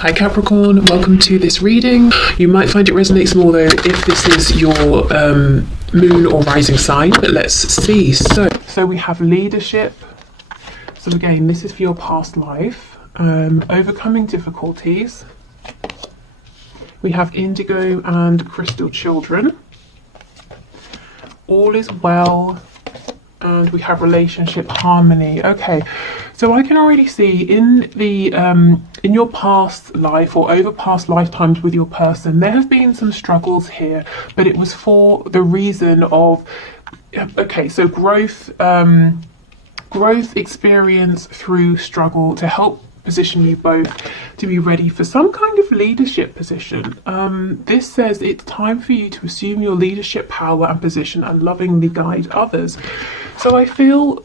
Hi Capricorn, welcome to this reading. You might find it resonates more though if this is your moon or rising sign, but let's see. So we have leadership. So again, this is for your past life. Overcoming difficulties. We have indigo and crystal children. All is well. And we have relationship harmony. Okay, so I can already see in the in your past life or over past lifetimes with your person, there have been some struggles here, but it was for the reason of so growth experience through struggle to help position you both to be ready for some kind of leadership position. This says it's time for you to assume your leadership power and position and lovingly guide others. So I feel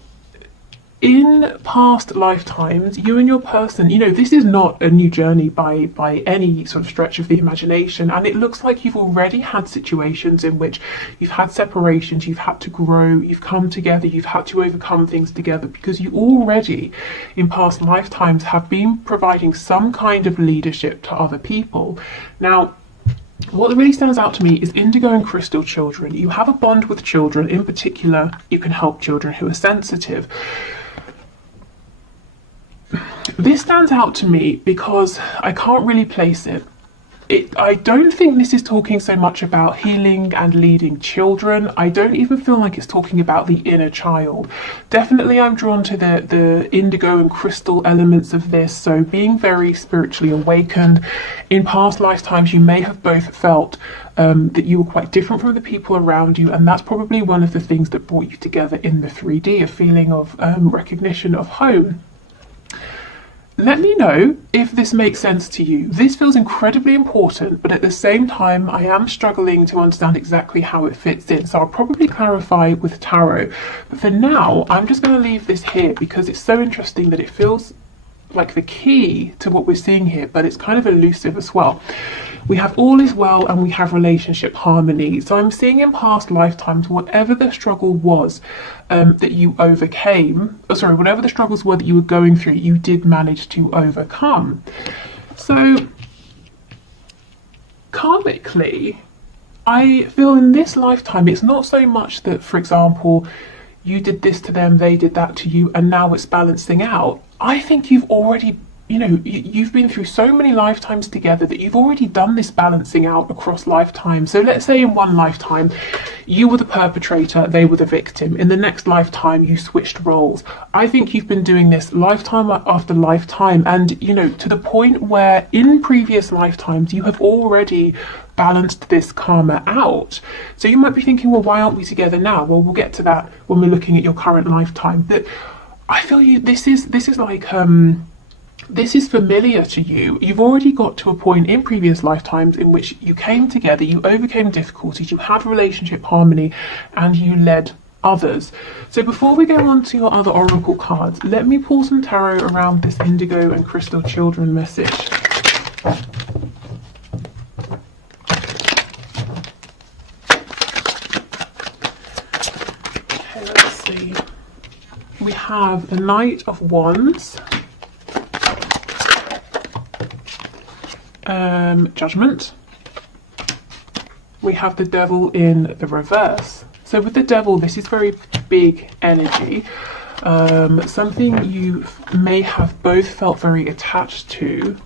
in past lifetimes, you and your person, this is not a new journey by any sort of stretch of the imagination. And it looks like you've already had situations in which you've had separations, you've had to grow, you've come together, you've had to overcome things together because you already in past lifetimes have been providing some kind of leadership to other people. Now, what really stands out to me is indigo and crystal children. You have a bond with children. In particular, you can help children who are sensitive. This stands out to me because I can't really place it. I don't think this is talking so much about healing and leading children. I don't even feel like it's talking about the inner child. Definitely I'm drawn to the indigo and crystal elements of this. So being very spiritually awakened. In past lifetimes, you may have both felt that you were quite different from the people around you. And that's probably one of the things that brought you together in the 3D, a feeling of recognition of home. Let me know if this makes sense to you. This feels incredibly important, but at the same time, I am struggling to understand exactly how it fits in. So I'll probably clarify with tarot. But for now, I'm just going to leave this here because it's so interesting that it feels like the key to what we're seeing here, but it's kind of elusive as well. We have all is well and we have relationship harmony. So I'm seeing in past lifetimes, whatever the struggle was that you overcame, whatever the struggles were that you were going through, you did manage to overcome. So karmically, I feel in this lifetime, it's not so much that, for example, you did this to them, they did that to you, and now it's balancing out. I think you've already you've been through so many lifetimes together that you've already done this balancing out across lifetimes. So let's say in one lifetime, you were the perpetrator, they were the victim. In the next lifetime, you switched roles. I think you've been doing this lifetime after lifetime. And, to the point where in previous lifetimes, you have already balanced this karma out. So you might be thinking, well, why aren't we together now? Well, we'll get to that when we're looking at your current lifetime. But I feel this is like, this is familiar to you. You've already got to a point in previous lifetimes in which you came together, you overcame difficulties, you had relationship harmony, and you led others. So before we go on to your other oracle cards, let me pull some tarot around this indigo and crystal children message. Okay, let's see. We have the Knight of Wands. Judgment. We have the Devil in the reverse. So with the Devil, this is very big energy. Something you may have both felt very attached to.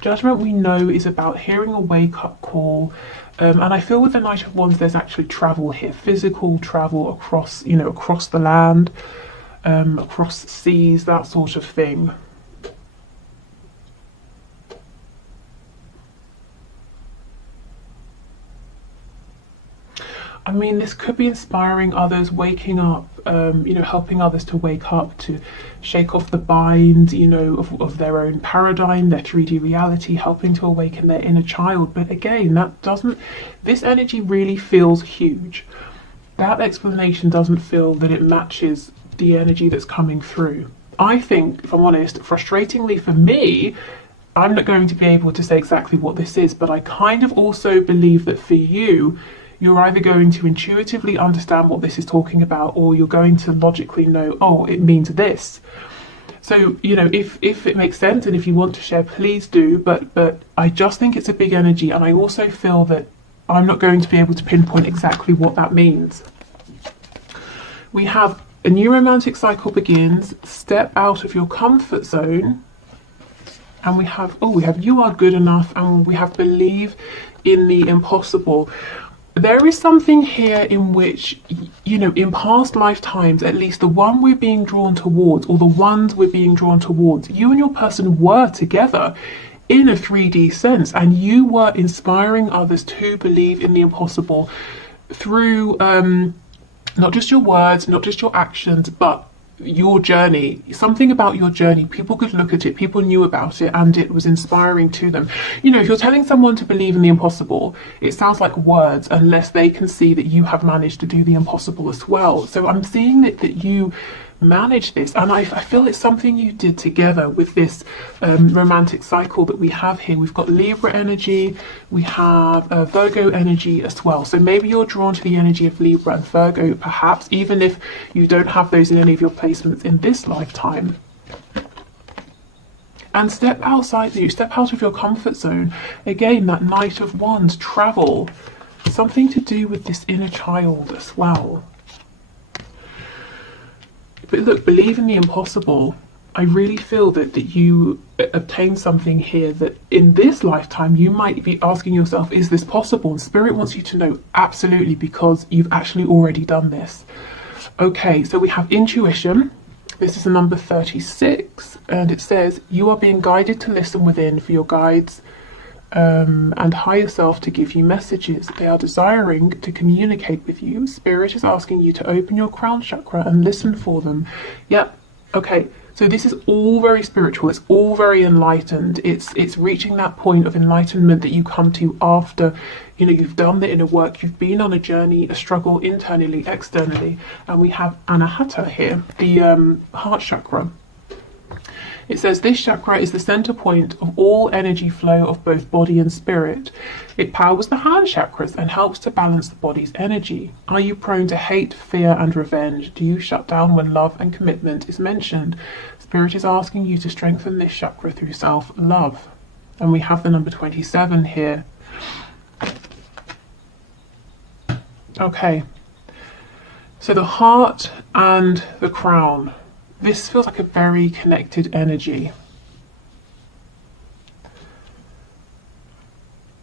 Judgment, we know, is about hearing a wake-up call. And I feel with the Knight of Wands, there's actually travel here, physical travel across, across the land, across seas, that sort of thing. I mean, this could be inspiring others, waking up, helping others to wake up, to shake off the bind, of their own paradigm, their 3D reality, helping to awaken their inner child. But again, this energy really feels huge. That explanation doesn't feel that it matches the energy that's coming through. I think, if I'm honest, frustratingly for me, I'm not going to be able to say exactly what this is, but I kind of also believe that for you, you're either going to intuitively understand what this is talking about, or you're going to logically know, oh, it means this. So, you know, if it makes sense and if you want to share, please do. But I just think it's a big energy, and I also feel that I'm not going to be able to pinpoint exactly what that means. We have a new romantic cycle begins, step out of your comfort zone, and we have you are good enough, and we have believe in the impossible. There is something here in which, you know, in past lifetimes, at least the one we're being drawn towards, or the ones we're being drawn towards, you and your person were together in a 3D sense, and you were inspiring others to believe in the impossible through not just your words, not just your actions, but your journey. Something about your journey, people could look at it, people knew about it, and it was inspiring to them. You know, if you're telling someone to believe in the impossible, it sounds like words unless they can see that you have managed to do the impossible as well. So I'm seeing that you manage this, and I feel it's something you did together with this romantic cycle that we have here. We've got Libra energy, we have Virgo energy as well, so maybe you're drawn to the energy of Libra and Virgo, perhaps even if you don't have those in any of your placements in this lifetime. And step outside you, step out of your comfort zone. Again, that Knight of Wands, travel, something to do with this inner child as well. But look, believe in the impossible. I really feel that you obtain something here that in this lifetime you might be asking yourself, is this possible? And Spirit wants you to know absolutely, because you've actually already done this. Okay, so we have intuition. This is the number 36, and it says, you are being guided to listen within for your guides and higher self to give you messages. They are desiring to communicate with you. Spirit is asking you to open your crown chakra and listen for them. Yep. Okay. So this is all very spiritual. It's all very enlightened. It's reaching that point of enlightenment that you come to after, you know, you've done the inner work. You've been on a journey, a struggle internally, externally. And we have Anahata here, the heart chakra. It says this chakra is the center point of all energy flow of both body and spirit. It powers the hand chakras and helps to balance the body's energy. Are you prone to hate, fear, and revenge? Do you shut down when love and commitment is mentioned? Spirit is asking you to strengthen this chakra through self-love. And we have the number 27 here. Okay. So the heart and the crown. This feels like a very connected energy.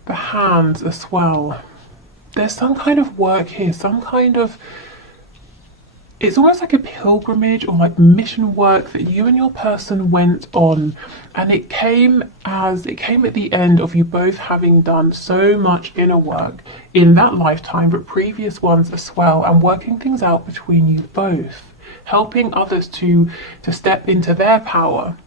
The hands as well. There's some kind of work here, some kind of, it's almost like a pilgrimage or like mission work that you and your person went on, and it came at the end of you both having done so much inner work in that lifetime, but previous ones as well, and working things out between you both, helping others to step into their power.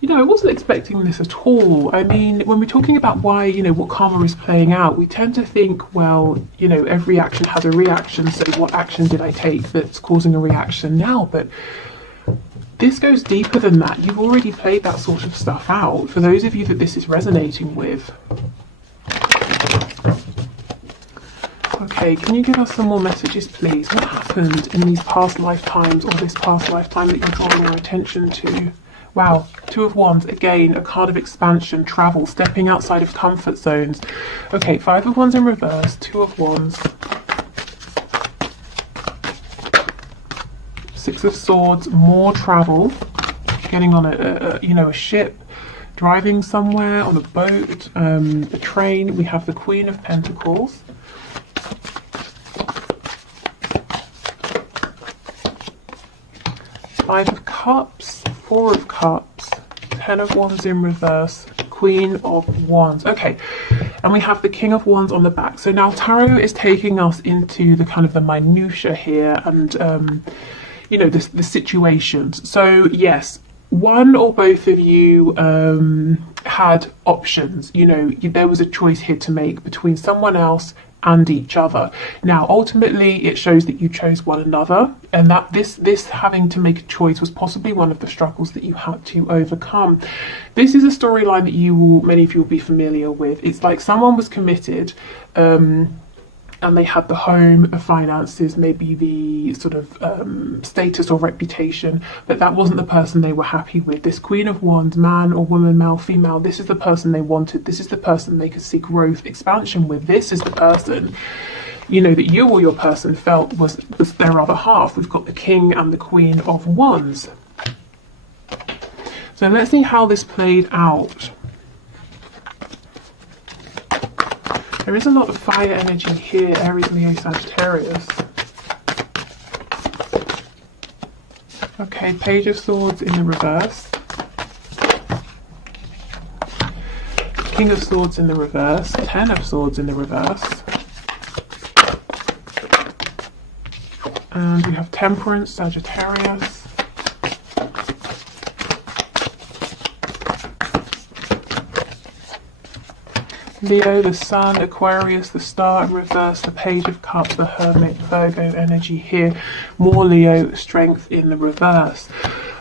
You know, I wasn't expecting this at all. I mean, when we're talking about why, you know, what karma is playing out, we tend to think, well, you know, every action has a reaction, so what action did I take that's causing a reaction now? But this goes deeper than that. You've already played that sort of stuff out. For those of you that this is resonating with. Okay, can you give us some more messages, please? What happened in these past lifetimes, or this past lifetime that you're drawing your attention to? Wow, Two of Wands, again, a card of expansion, travel, stepping outside of comfort zones. Okay, Five of Wands in reverse, Two of Wands. Six of Swords, more travel, getting on a ship, driving somewhere, on a boat, a train. We have the Queen of Pentacles. Five of Cups, Four of Cups, Ten of Wands in reverse, Queen of Wands. Okay, and we have the King of Wands on the back. So now Tarot is taking us into the kind of the minutiae here, and you know, the situations. So yes, one or both of you had options. You know, there was a choice here to make between someone else and each other. Now, ultimately, it shows that you chose one another, and that this having to make a choice was possibly one of the struggles that you had to overcome. This is a storyline that many of you will be familiar with. It's like someone was committed, and they had the home, the finances, maybe the sort of status or reputation, but that wasn't the person they were happy with. This Queen of Wands, man or woman, male, female, this is the person they wanted. This is the person they could see growth, expansion with. This is the person, you know, that you or your person felt was their other half. We've got the King and the Queen of Wands. So let's see how this played out. There is a lot of fire energy here, Aries, Leo, Sagittarius. Okay, Page of Swords in the reverse. King of Swords in the reverse. Ten of Swords in the reverse. And we have Temperance, Sagittarius. Leo, the Sun, Aquarius, the Star in reverse, the Page of Cups, the Hermit, Virgo energy here. More Leo, Strength in the reverse.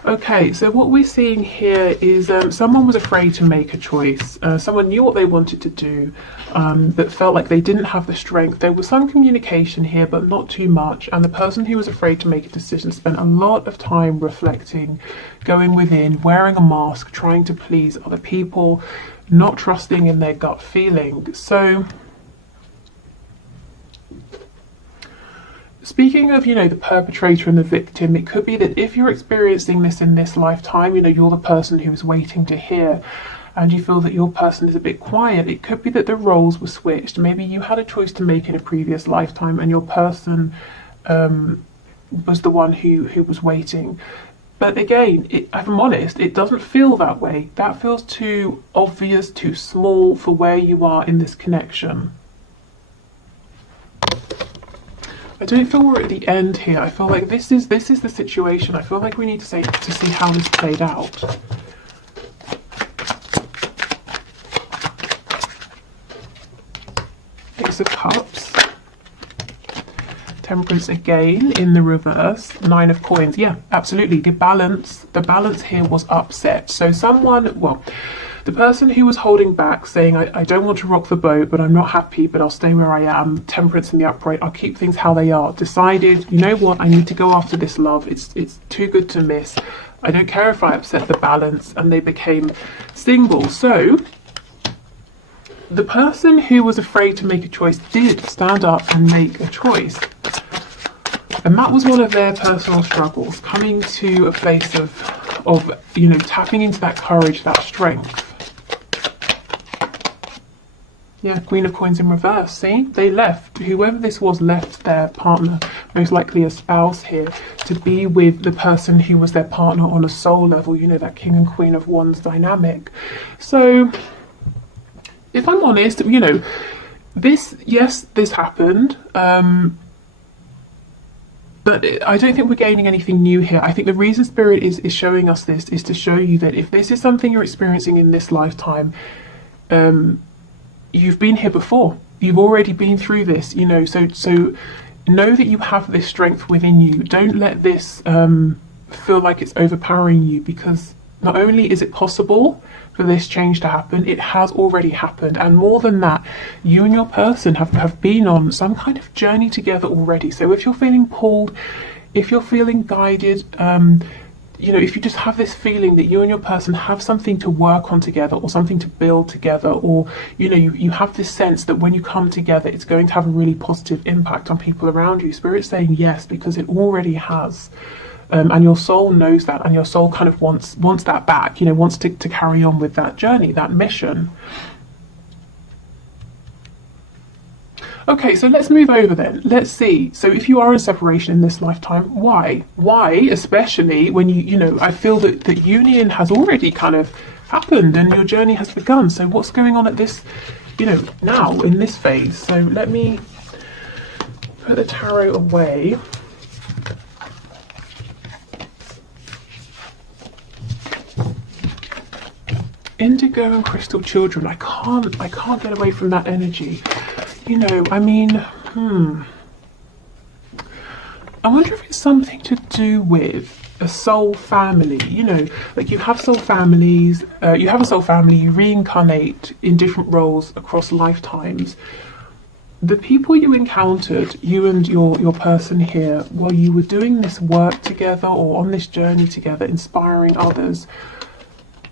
Okay, so what we're seeing here is someone was afraid to make a choice. Someone knew what they wanted to do, but felt like they didn't have the strength. There was some communication here, but not too much. And the person who was afraid to make a decision spent a lot of time reflecting, going within, wearing a mask, trying to please other people, not trusting in their gut feeling. So speaking of, you know, the perpetrator and the victim, it could be that if you're experiencing this in this lifetime, you know, you're the person who is waiting to hear, and you feel that your person is a bit quiet, it could be that the roles were switched. Maybe you had a choice to make in a previous lifetime and your person was the one who was waiting. But again, if I'm honest, it doesn't feel that way. That feels too obvious, too small for where you are in this connection. I don't feel we're at the end here. I feel like this is the situation. I feel like we need to see how this played out. Ace of Cups. Temperance again in the reverse. Nine of Coins. Yeah, absolutely. The balance here was upset. So someone, well, the person who was holding back, saying, I don't want to rock the boat, but I'm not happy, but I'll stay where I am. Temperance in the upright. I'll keep things how they are. Decided, you know what? I need to go after this love. It's too good to miss. I don't care if I upset the balance, and they became single. So the person who was afraid to make a choice did stand up and make a choice. And that was one of their personal struggles, coming to a place of you know, tapping into that courage, that strength. Yeah, Queen of Coins in reverse, see? They left, whoever this was left their partner, most likely a spouse here, to be with the person who was their partner on a soul level, you know, that King and Queen of Wands dynamic. So if I'm honest, you know, this happened, but I don't think we're gaining anything new here. I think the reason Spirit is showing us this is to show you that if this is something you're experiencing in this lifetime, you've been here before. You've already been through this, you know, so know that you have this strength within you. Don't let this feel like it's overpowering you, because not only is it possible for this change to happen, it has already happened, and more than that, you and your person have been on some kind of journey together already. So if you're feeling pulled, if you're feeling guided, you know, if you just have this feeling that you and your person have something to work on together, or something to build together, or you know, you have this sense that when you come together it's going to have a really positive impact on people around you, Spirit's saying yes, because it already has. And your soul knows that, and your soul kind of wants that back, you know, wants to carry on with that journey, that mission. Okay, so let's move over then. Let's see. So if you are in separation in this lifetime, why? Why, especially when you know, I feel that the union has already kind of happened and your journey has begun. So what's going on at this, you know, now in this phase? So let me put the tarot away. Indigo and crystal children. I can't get away from that energy. You know, I mean, I wonder if it's something to do with a soul family. You know, like you have soul families, you have a soul family, you reincarnate in different roles across lifetimes. The people you encountered, you and your person here, while you were doing this work together or on this journey together, inspiring others,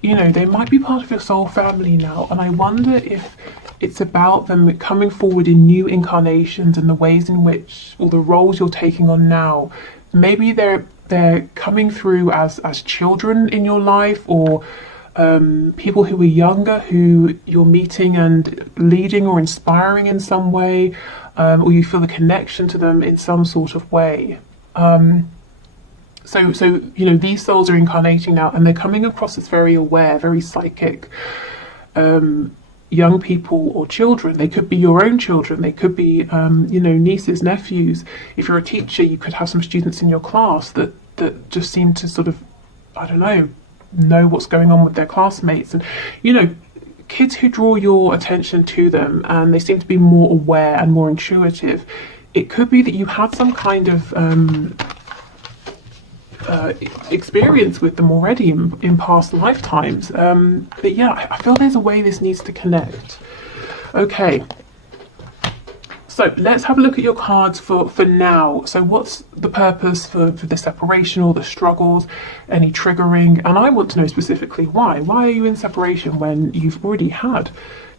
you know, they might be part of your soul family now. And I wonder if it's about them coming forward in new incarnations and the ways in which, or the roles you're taking on now. Maybe they're coming through as children in your life, or people who are younger who you're meeting and leading or inspiring in some way, or you feel a connection to them in some sort of way. So you know, these souls are incarnating now, and they're coming across as very aware, very psychic, young people or children. They could be your own children. They could be, you know, nieces, nephews. If you're a teacher, you could have some students in your class that just seem to sort of, I don't know what's going on with their classmates. And, you know, kids who draw your attention to them and they seem to be more aware and more intuitive. It could be that you had some kind of experience with them already in past lifetimes. But yeah, I feel there's a way this needs to connect. Okay. So let's have a look at your cards for now. So what's the purpose for the separation or the struggles, any triggering? And I want to know specifically why. Why are you in separation when you've already had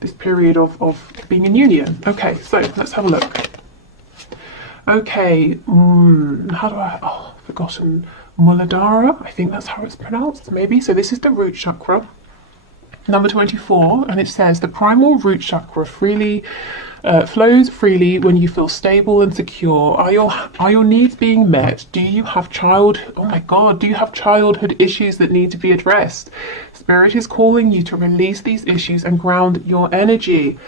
this period of being in union? Okay, so let's have a look. Okay, how do I've forgotten. Muladhara, I think that's how it's pronounced, maybe. So this is the root chakra, number 24, and it says the primal root chakra flows freely when you feel stable and secure. Are your needs being met? Do you have do you have childhood issues that need to be addressed? Spirit is calling you to release these issues and ground your energy.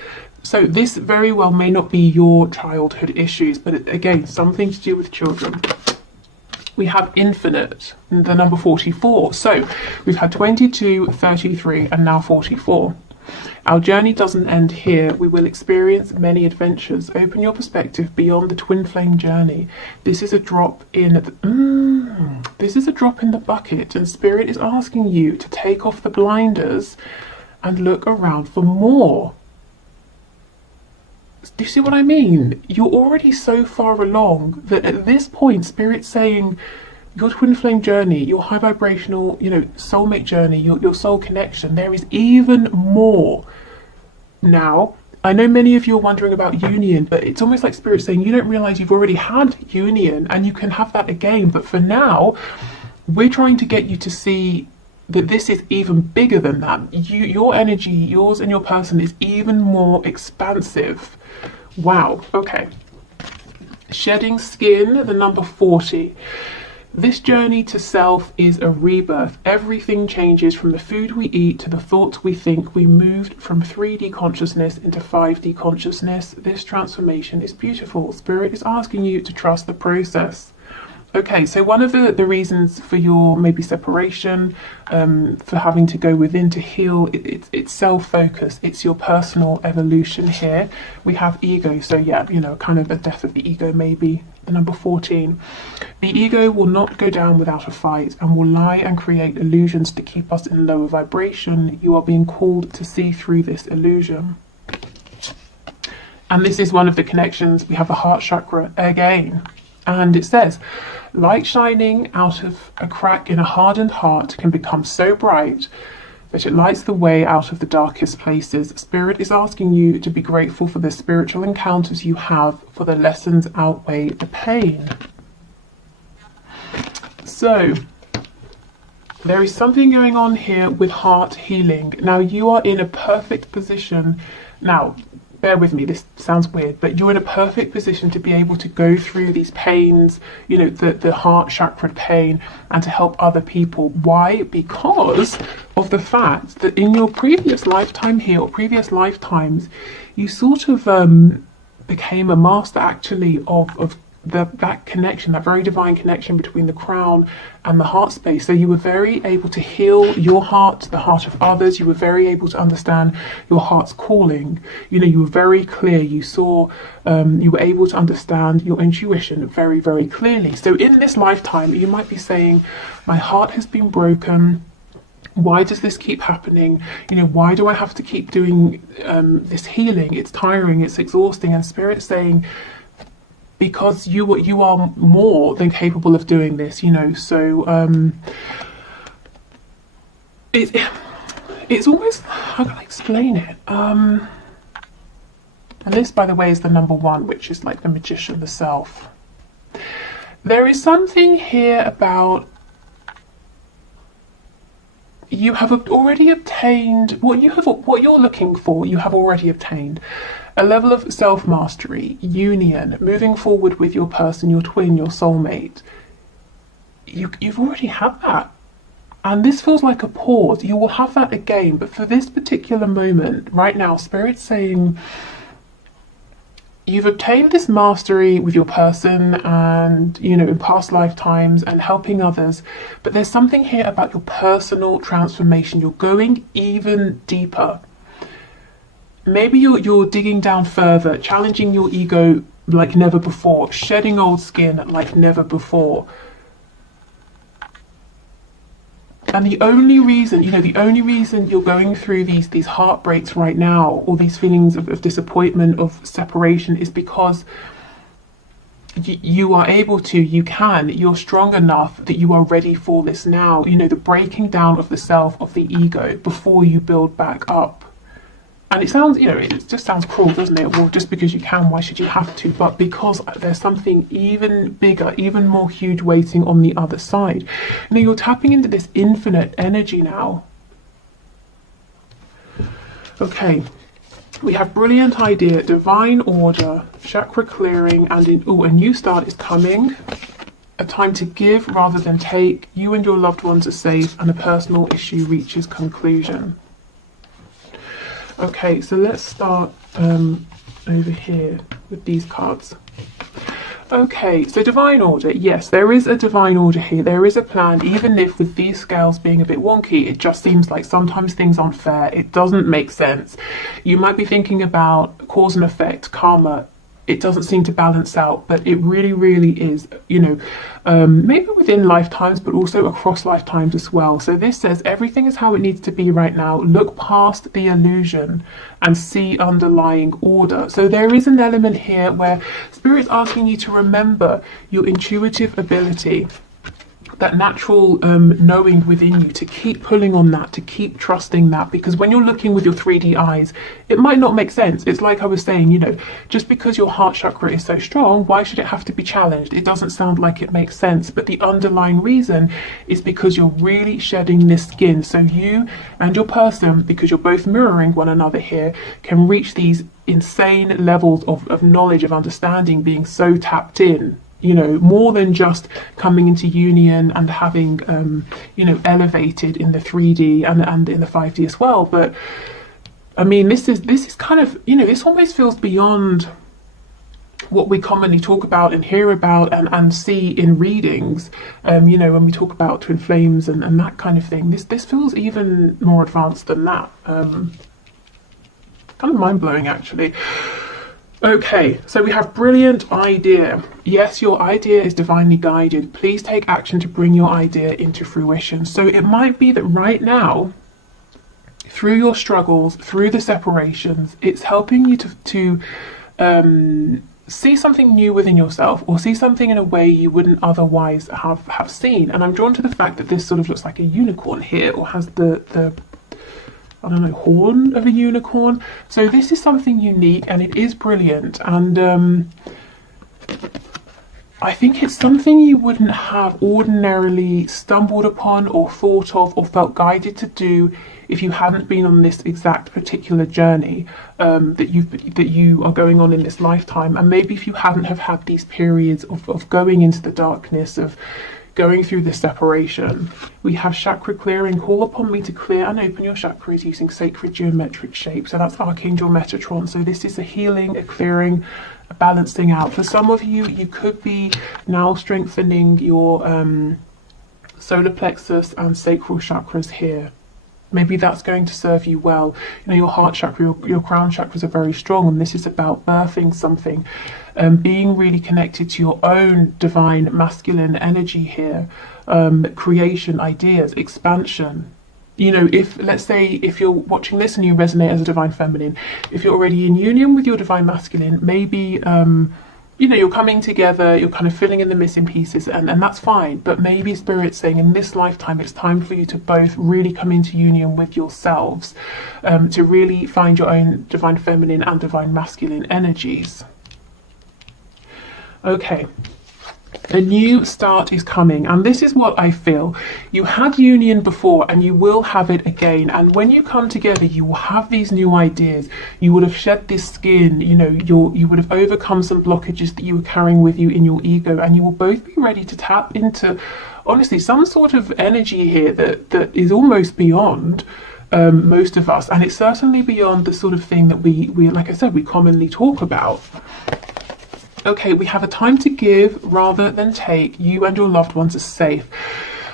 So this very well may not be your childhood issues, but again, something to do with children. We have infinite, the number 44. So we've had 22, 33, and now 44. Our journey doesn't end here. We will experience many adventures. Open your perspective beyond the twin flame journey. This is a drop in the bucket, and Spirit is asking you to take off the blinders and look around for more. Do you see what I mean? You're already so far along that at this point, Spirit's saying your twin flame journey, your high vibrational, you know, soulmate journey, your soul connection, there is even more. Now, I know many of you are wondering about union, but it's almost like Spirit saying you don't realize you've already had union and you can have that again. But for now, we're trying to get you to see that this is even bigger than that. Your energy, yours and your person, is even more expansive. Wow, okay. Shedding skin, the number 40. This journey to self is a rebirth. Everything changes from the food we eat to the thoughts we think. We moved from 3D consciousness into 5D consciousness. This transformation is beautiful. Spirit is asking you to trust the process. Okay, so one of the reasons for your maybe separation, for having to go within to heal, it's self-focus. It's your personal evolution here. We have ego, so yeah, you know, kind of a death of the ego maybe. The number 14. The ego will not go down without a fight and will lie and create illusions to keep us in lower vibration. You are being called to see through this illusion. And this is one of the connections. We have the heart chakra again. And it says, light shining out of a crack in a hardened heart can become so bright that it lights the way out of the darkest places. Spirit is asking you to be grateful for the spiritual encounters you have, for the lessons outweigh the pain. So, there is something going on here with heart healing. Now, you are in a perfect position. Now, bear with me, this sounds weird, but you're in a perfect position to be able to go through these pains, you know, the heart chakra pain, and to help other people. Why? Because of the fact that in your previous lifetime here, or previous lifetimes, you sort of became a master actually of that connection, that very divine connection between the crown and the heart space. So you were very able to heal your heart, the heart of others. You were very able to understand your heart's calling. You know, you were very clear. You saw, you were able to understand your intuition very, very clearly. So in this lifetime, you might be saying, my heart has been broken. Why does this keep happening? You know, why do I have to keep doing this healing? It's tiring, it's exhausting. And Spirit's saying, because you are more than capable of doing this, you know. So it's almost, how can I explain it? And this, by the way, is the number one, which is like the magician, the self. There is something here about you have already obtained what you're looking for. You have already obtained a level of self-mastery, union, moving forward with your person, your twin, your soulmate. You've already had that. And this feels like a pause. You will have that again. But for this particular moment, right now, Spirit's saying you've obtained this mastery with your person and, you know, in past lifetimes and helping others. But there's something here about your personal transformation. You're going even deeper. Maybe you're digging down further, challenging your ego like never before, shedding old skin like never before. And the only reason, you know, the only reason you're going through these heartbreaks right now, or these feelings of disappointment, of separation, is because you are able to, you're strong enough that you are ready for this now. You know, the breaking down of the self, of the ego, before you build back up. And it sounds, you know, it just sounds cruel, doesn't it? Well, just because you can, why should you have to? But because there's something even bigger, even more huge waiting on the other side. You know, you're tapping into this infinite energy now. Okay, we have brilliant idea, divine order, chakra clearing, and a new start is coming. A time to give rather than take. You and your loved ones are safe, and a personal issue reaches conclusion. Okay, so let's start over here with these cards. Okay, so divine order. Yes, there is a divine order here. There is a plan, even if with these scales being a bit wonky, it just seems like sometimes things aren't fair. It doesn't make sense. You might be thinking about cause and effect, karma. It doesn't seem to balance out, but it really, really is, you know, maybe within lifetimes, but also across lifetimes as well. So this says everything is how it needs to be right now. Look past the illusion and see underlying order. So there is an element here where Spirit's asking you to remember your intuitive ability, that natural knowing within you, to keep pulling on that, to keep trusting that, because when you're looking with your 3D eyes, it might not make sense. It's like I was saying, you know, just because your heart chakra is so strong, why should it have to be challenged? It doesn't sound like it makes sense, but the underlying reason is because you're really shedding this skin. So you and your person, because you're both mirroring one another here, can reach these insane levels of knowledge, of understanding, being so tapped in. You know, more than just coming into union and having, you know, elevated in the 3D and in the 5D as well. But I mean, this is kind of, you know, this almost feels beyond what we commonly talk about and hear about and see in readings. You know, when we talk about twin flames and that kind of thing, this feels even more advanced than that. Kind of mind blowing, actually. Okay, so we have brilliant idea. Yes, your idea is divinely guided. Please take action to bring your idea into fruition. So it might be that right now, through your struggles, through the separations, it's helping you to see something new within yourself, or see something in a way you wouldn't otherwise have seen. And I'm drawn to the fact that this sort of looks like a unicorn here, or has the I don't know, horn of a unicorn. So this is something unique, and it is brilliant. And I think it's something you wouldn't have ordinarily stumbled upon or thought of or felt guided to do if you hadn't been on this exact particular journey that you are going on in this lifetime. And maybe if you hadn't have had these periods of going into the darkness, of going through this separation. We have chakra clearing. Call upon me to clear and open your chakras using sacred geometric shapes. So that's Archangel Metatron. So this is a healing, a clearing, a balancing out. For some of you, you could be now strengthening your solar plexus and sacral chakras here. Maybe that's going to serve you well. You know, your heart chakra, your crown chakras are very strong, and this is about birthing something, being really connected to your own divine masculine energy here, creation, ideas, expansion. You know, if, let's say, if you're watching this and you resonate as a divine feminine, if you're already in union with your divine masculine, maybe you know, you're coming together, you're kind of filling in the missing pieces, and that's fine. But maybe Spirit's saying in this lifetime, it's time for you to both really come into union with yourselves, to really find your own divine feminine and divine masculine energies. Okay. A new start is coming, and this is what I feel. You had union before and you will have it again, and when you come together you will have these new ideas. You would have shed this skin, you know, you would have overcome some blockages that you were carrying with you in your ego, and you will both be ready to tap into, honestly, some sort of energy here that is almost beyond most of us, and it's certainly beyond the sort of thing that we like I said, we commonly talk about. Okay, we have a time to give rather than take. You and your loved ones are safe.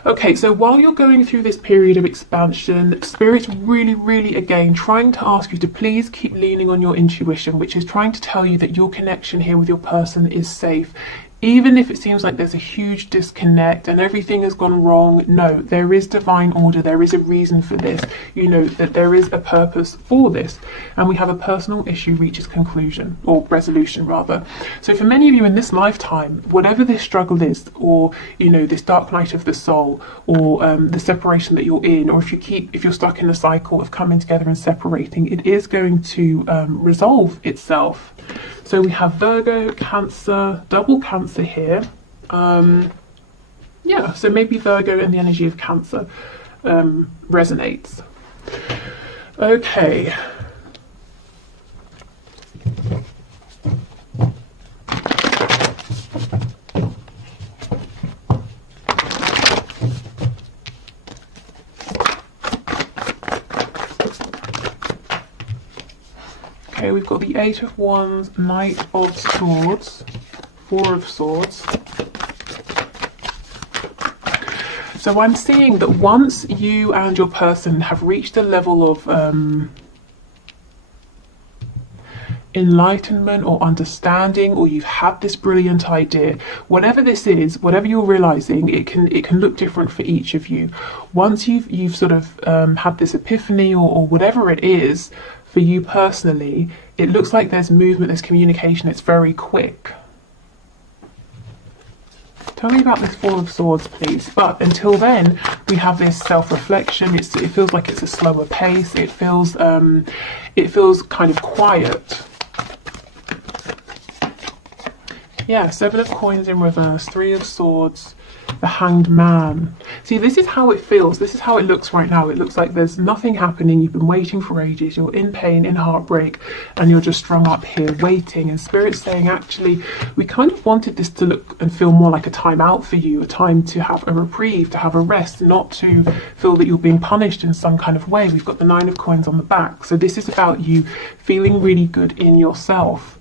Okay, so while you're going through this period of expansion, Spirit's really, again, trying to ask you to please keep leaning on your intuition, which is trying to tell you that your connection here with your person is safe. Even if it seems like there's a huge disconnect and everything has gone wrong, no, there is divine order, there is a reason for this. You know that there is a purpose for this. And we have a personal issue reaches conclusion, or resolution rather. So for many of you in this lifetime, whatever this struggle is, or, you know, this dark night of the soul, or the separation that you're in, or if you're stuck in a cycle of coming together and separating, it is going to resolve itself. So we have Virgo, Cancer, double Cancer here. Yeah, so maybe Virgo and the energy of Cancer resonates. Okay. Okay, we've got the Eight of Wands, Knight of Swords, Four of Swords. So I'm seeing that once you and your person have reached a level of enlightenment or understanding, or you've had this brilliant idea, whatever this is, whatever you're realizing, it can look different for each of you. Once you've sort of had this epiphany, or whatever it is for you personally, it looks like there's movement, there's communication, it's very quick. Tell me about this Four of Swords, please. But until then, we have this self-reflection. It feels like it's a slower pace. It feels kind of quiet. Yeah, Seven of Coins in reverse, Three of Swords, the Hanged Man. See, this is how it feels. This is how it looks right now. It looks like there's nothing happening. You've been waiting for ages. You're in pain, in heartbreak, and you're just strung up here waiting. And Spirit's saying, actually, we kind of wanted this to look and feel more like a time out for you, a time to have a reprieve, to have a rest, not to feel that you're being punished in some kind of way. We've got the Nine of Coins on the back. So this is about you feeling really good in yourself.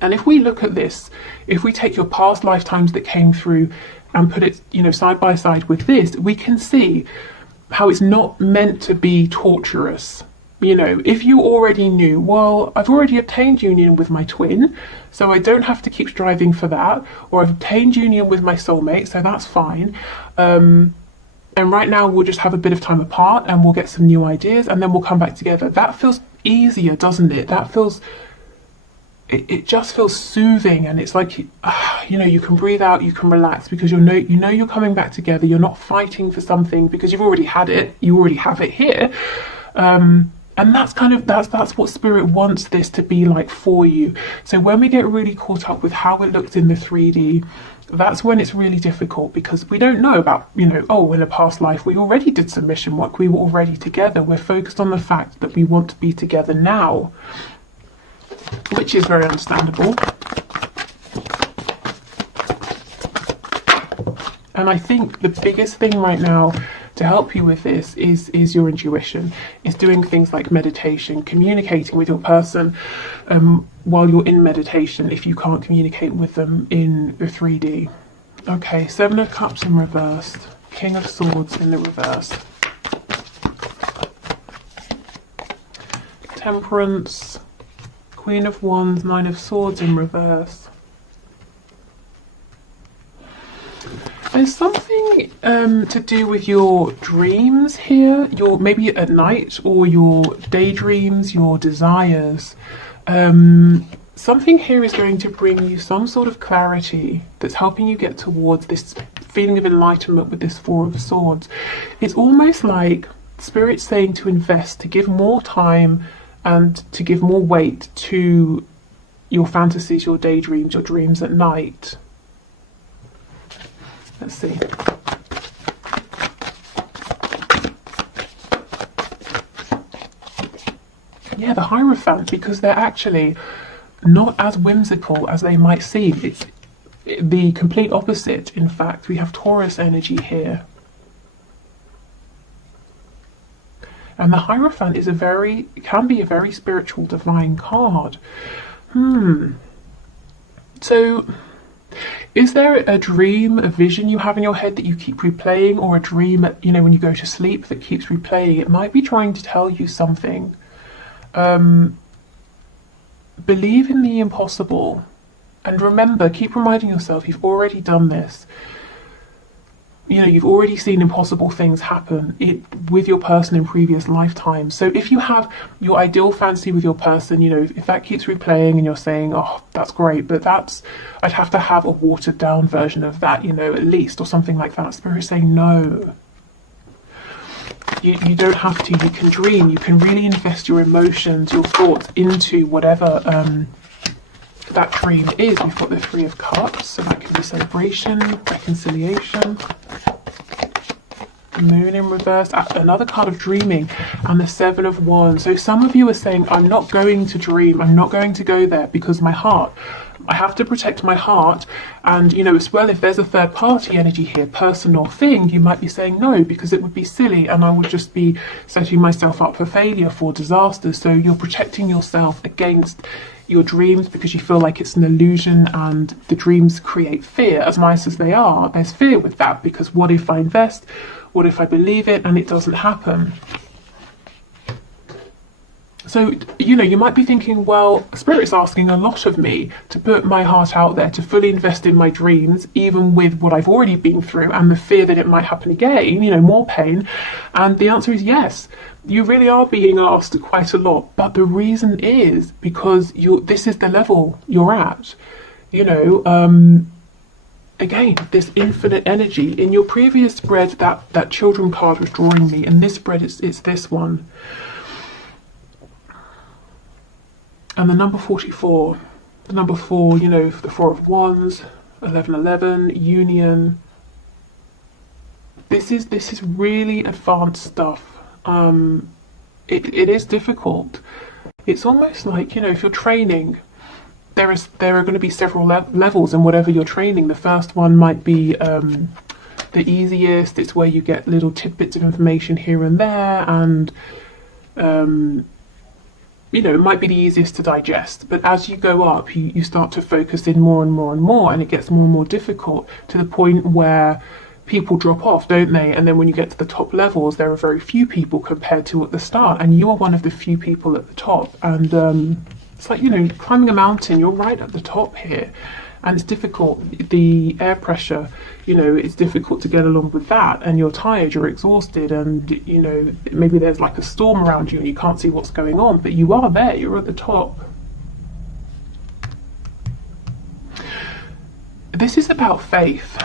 And if we look at this, if we take your past lifetimes that came through and put it, you know, side by side with this, we can see how it's not meant to be torturous. You know, if you already knew, well, I've already obtained union with my twin, so I don't have to keep striving for that, or I've obtained union with my soulmate, so that's fine. And right now we'll just have a bit of time apart and we'll get some new ideas and then we'll come back together. That feels easier, doesn't it? That feels... It just feels soothing, and it's like, you know, you can breathe out, you can relax, because you know you're coming back together. You're not fighting for something because you've already had it. You already have it here, and that's what Spirit wants this to be like for you. So when we get really caught up with how it looks in the 3D, that's when it's really difficult, because we don't know about, you know, oh, in a past life we already did some mission work. We were already together. We're focused on the fact that we want to be together now, which is very understandable. And I think the biggest thing right now to help you with this is your intuition. Is doing things like meditation, communicating with your person while you're in meditation if you can't communicate with them in the 3D. Okay, Seven of Cups in reverse, King of Swords in the reverse, Temperance, Queen of Wands, Nine of Swords in reverse. There's something to do with your dreams here, your maybe at night, or your daydreams, your desires. Something here is going to bring you some sort of clarity that's helping you get towards this feeling of enlightenment with this Four of Swords. It's almost like Spirit's saying to invest, to give more time and to give more weight to your fantasies, your daydreams, your dreams at night. Let's see. Yeah, the Hierophant, because they're actually not as whimsical as they might seem. It's the complete opposite. In fact, we have Taurus energy here. And the Hierophant is can be a very spiritual, divine card. So, is there a dream, a vision you have in your head that you keep replaying, or a dream, you know, when you go to sleep that keeps replaying? It might be trying to tell you something. Believe in the impossible. And remember, keep reminding yourself, you've already done this. You know, you've already seen impossible things happen with your person in previous lifetimes. So if you have your ideal fantasy with your person, you know, if that keeps replaying and you're saying, oh, that's great, but I'd have to have a watered down version of that, you know, at least, or something like that. Spirit's saying, no. You don't have to. You can dream. You can really invest your emotions, your thoughts into whatever that dream is. We've got the Three of Cups, so that can be celebration, reconciliation. Moon in reverse, another card of dreaming, and the Seven of Wands. So some of you are saying, I'm not going to dream, I'm not going to go there because my heart, I have to protect my heart. And you know, as well, if there's a third party energy here, person or thing, you might be saying no because it would be silly and I would just be setting myself up for failure, for disaster. So you're protecting yourself against your dreams because you feel like it's an illusion, and the dreams create fear. As nice as they are, there's fear with that, because what if I invest? What if I believe it and it doesn't happen? So, you know, you might be thinking, well, Spirit's asking a lot of me to put my heart out there, to fully invest in my dreams, even with what I've already been through and the fear that it might happen again, you know, more pain. And the answer is yes, you really are being asked quite a lot. But the reason is because this is the level you're at, you know. Again, this infinite energy. In your previous spread, that children card was drawing me. In this spread, it's this one. And the number 44. The number 4, you know, the Four of Wands, 1111, union. This is really advanced stuff. It is difficult. It's almost like, you know, if you're training, there are going to be several levels in whatever you're training. The first one might be the easiest. It's where you get little tidbits of information here and there, and you know, it might be the easiest to digest. But as you go up, you start to focus in more and more and more, and it gets more and more difficult, to the point where people drop off, don't they? And then when you get to the top levels, there are very few people compared to at the start, and you are one of the few people at the top. And it's like, you know, climbing a mountain, you're right at the top here, and it's difficult. The air pressure, you know, it's difficult to get along with that, and you're tired, you're exhausted, and, you know, maybe there's like a storm around you and you can't see what's going on, but you are there, you're at the top. This is about faith.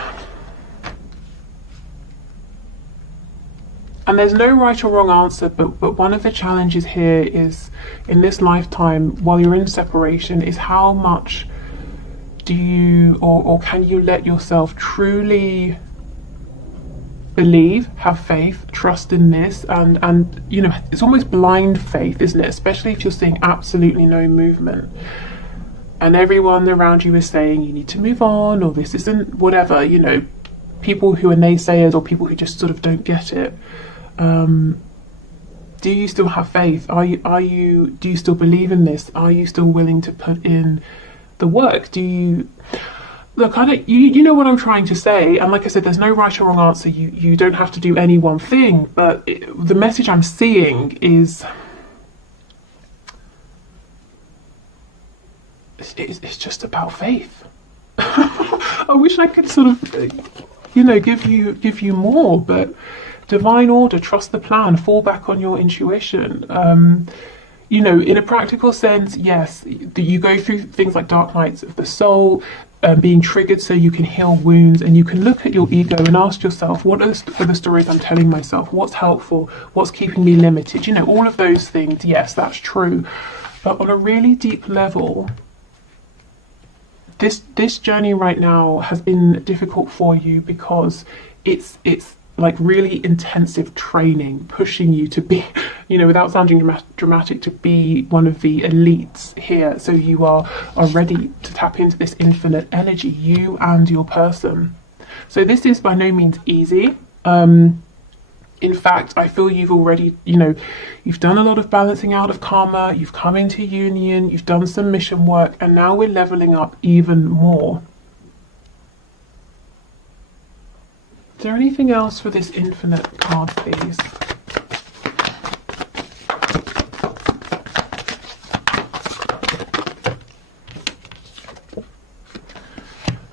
And there's no right or wrong answer, but one of the challenges here is, in this lifetime, while you're in separation, is how much do you or can you let yourself truly believe, have faith, trust in this, and you know, it's almost blind faith, isn't it? Especially if you're seeing absolutely no movement, and everyone around you is saying you need to move on, or this isn't whatever, you know. people who are naysayers or people who just sort of don't get it, do you still have faith? Do you still believe in this? Are you still willing to put in the work? Do you look? I don't. You know what I'm trying to say. And like I said, there's no right or wrong answer. You don't have to do any one thing. But the message I'm seeing is it's just about faith. I wish I could sort of, give you more, but divine order, trust the plan, fall back on your intuition. In a practical sense, yes, you go through things like dark nights of the soul, being triggered so you can heal wounds, and you can look at your ego and ask yourself, what are the stories I'm telling myself? What's helpful? What's keeping me limited? All of those things, yes, that's true. But on a really deep level, this journey right now has been difficult for you because it's like really intensive training, pushing you to be, without sounding dramatic, to be one of the elites here. So you are ready to tap into this infinite energy, you and your person. So this is by no means easy. In fact, I feel you've already, you've done a lot of balancing out of karma, you've come into union, you've done some mission work, and now we're leveling up even more. Is there anything else for this infinite card, please?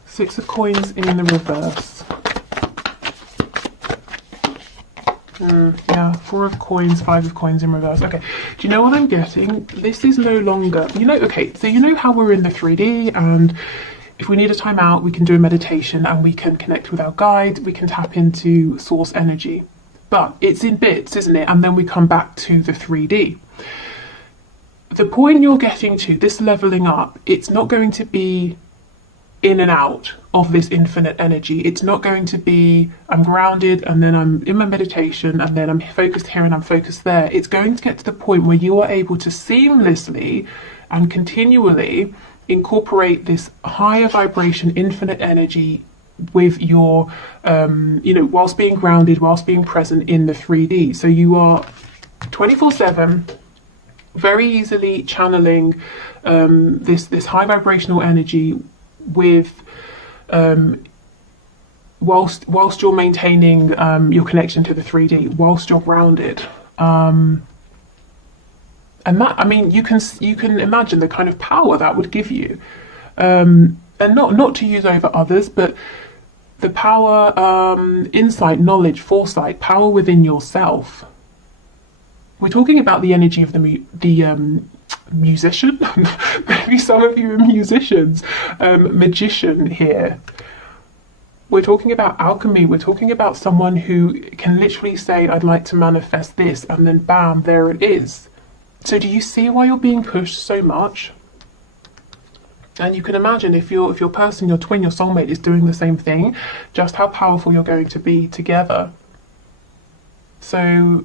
Six of Coins in the reverse. Yeah, Four of Coins, Five of Coins in reverse. Okay, do you know what I'm getting? This is no longer, okay, so how we're in the 3D, and if we need a timeout, we can do a meditation and we can connect with our guide, we can tap into source energy. But it's in bits, isn't it? And then we come back to the 3D. The point you're getting to, this leveling up, it's not going to be in and out of this infinite energy. It's not going to be, I'm grounded and then I'm in my meditation and then I'm focused here and I'm focused there. It's going to get to the point where you are able to seamlessly and continually incorporate this higher vibration, infinite energy with your, whilst being grounded, whilst being present in the 3D. So you are 24/7, very easily channeling this high vibrational energy with whilst you're maintaining your connection to the 3D, whilst you're grounded. And that, you can imagine the kind of power that would give you, and not to use over others, but the power, insight, knowledge, foresight, power within yourself. We're talking about the energy of the musician. Maybe some of you are musicians, magician here. We're talking about alchemy. We're talking about someone who can literally say, I'd like to manifest this, and then bam, there it is. So do you see why you're being pushed so much? And you can imagine if your person, your twin, your soulmate is doing the same thing, just how powerful you're going to be together. So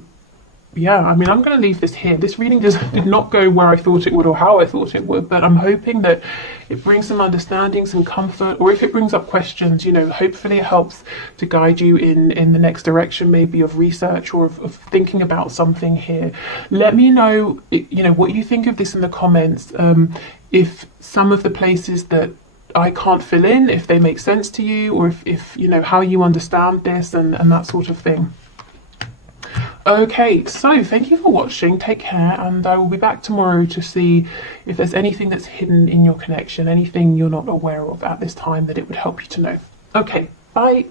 yeah, I'm going to leave this here. This reading did not go where I thought it would or how I thought it would, but I'm hoping that it brings some understanding, some comfort, or if it brings up questions, hopefully it helps to guide you in the next direction, maybe of research or of thinking about something here. Let me know, what you think of this in the comments. If some of the places that I can't fill in, if they make sense to you, or if how you understand this and that sort of thing. Okay, so thank you for watching, take care, and I will be back tomorrow to see if there's anything that's hidden in your connection, anything you're not aware of at this time that it would help you to know. Okay, bye.